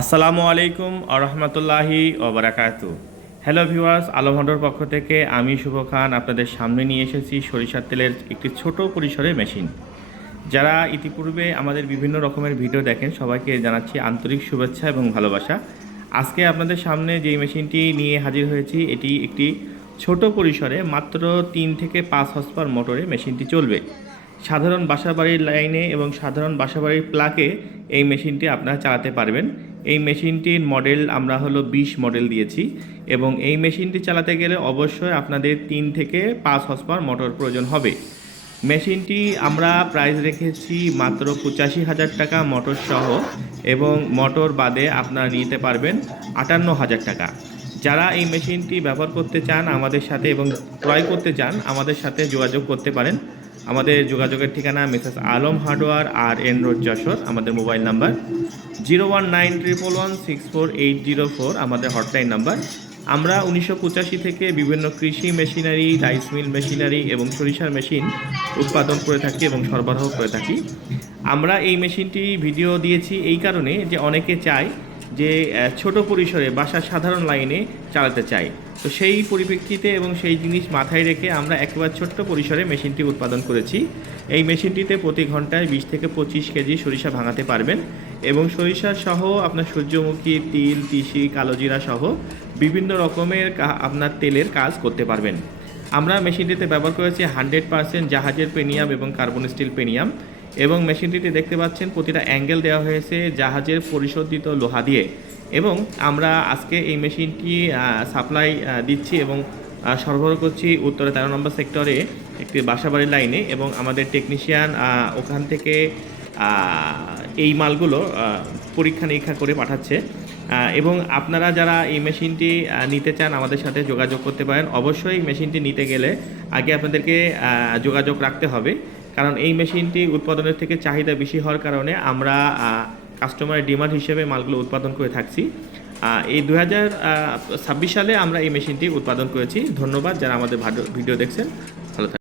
আসসালামু আলাইকুম আরহামতুল্লাহি ওবারাকাতু। Hello viewers, আলমহন্ডর পক্ষ থেকে আমি শুভ খান আপনাদের সামনে নিয়ে এসেছি সরিষার তেলের একটি ছোট পরিসরের মেশিন। যারা ইতিপূর্বে আমাদের বিভিন্ন রকমের ভিডিও দেখেন সবাইকে জানাচ্ছি আন্তরিক শুভেচ্ছা এবং ভালোবাসা। আজকে আপনাদের সামনে যেই মেশিনটি নিয়ে হাজির হয়েছি এটি একটি ছোট পরিসরে মাত্র 3 থেকে 5 হর্সপাওয়ার মোটরে মেশিনটি চলবে। সাধারণ বাসাবাড়ির লাইনে এবং সাধারণ বাসাবাড়ির প্লাগে এই মেশিনটি আপনারা চালাতে পারবেন। এই মেশিনটির মডেল আমরা হলো 20 মডেল দিয়েছি এবং এই মেশিনটি চালাতে গেলে অবশ্যই আপনাদের 3 থেকে 5 হর্সপাওয়ার মোটর প্রয়োজন হবে। মেশিনটি আমরা প্রাইস রেখেছি মাত্র 85,000 টাকা মোটর সহ, এবং মোটর বাদে আপনারা নিতে পারবেন 58,000 টাকা। যারা এই মেশিনটি ব্যবহার করতে চান আমাদের সাথে এবং ক্রয় করতে চান আমাদের সাথে যোগাযোগ করতে পারেন। আমাদের যোগাযোগের ঠিকানা মিসেস আলম হার্ডওয়্যার আর এন রোড যশোর। আমাদের মোবাইল নাম্বার 019111648004 আমাদের হটলাইন নাম্বার। আমরা 1985 থেকে বিভিন্ন কৃষি মেশিনারি, রাইস মিল মেশিনারি এবং সরিষার মেশিন উৎপাদন করে থাকি এবং সরবরাহ করে থাকি। আমরা এই মেশিনটি ভিডিও দিয়েছি এই কারণে যে অনেকে চায় যে ছোট পরিসরে বাসার সাধারণ লাইনে চালাতে চাই, তো সেই পরিপ্রেক্ষিতে এবং সেই জিনিস মাথায় রেখে আমরা একেবারে ছোট্ট পরিসরে মেশিনটি উৎপাদন করেছি। এই মেশিনটিতে প্রতি ঘন্টায় 20 থেকে 25 কেজি সরিষা ভাঙাতে পারবেন এবং সরিষা সহ আপনার সূর্যমুখী, তিল, তিসি, কালোজিরা সহ বিভিন্ন রকমের আপনার তেলের কাজ করতে পারবেন। আমরা মেশিনটিতে ব্যবহার করেছি 100% জাহাজের পেনিয়াম এবং কার্বন স্টিল পেনিয়াম, এবং মেশিনটিতে দেখতে পাচ্ছেন প্রতিটা অ্যাঙ্গেল দেওয়া হয়েছে জাহাজের পরিশোধিত লোহা দিয়ে। এবং আমরা আজকে এই মেশিনটি সাপ্লাই দিচ্ছি এবং সরবরাহ করছি উত্তরে 13 নম্বর সেক্টরে একটি বাসাবাড়ির লাইনে, এবং আমাদের টেকনিশিয়ান ওখান থেকে এই মালগুলো পরীক্ষা নিরীক্ষা করে পাঠাচ্ছে। এবং আপনারা যারা এই মেশিনটি নিতে চান আমাদের সাথে যোগাযোগ করতে পারেন। অবশ্যই মেশিনটি নিতে গেলে আগে আপনাদেরকে যোগাযোগ রাখতে হবে, কারণ এই মেশিনটি উৎপাদনের থেকে চাহিদা বেশি হওয়ার কারণে আমরা কাস্টমারের ডিমান্ড হিসেবে মালগুলো উৎপাদন করে থাকছি। এই 2026 সালে আমরা এই মেশিনটি উৎপাদন করেছি। ধন্যবাদ যারা আমাদের ভিডিও দেখছেন।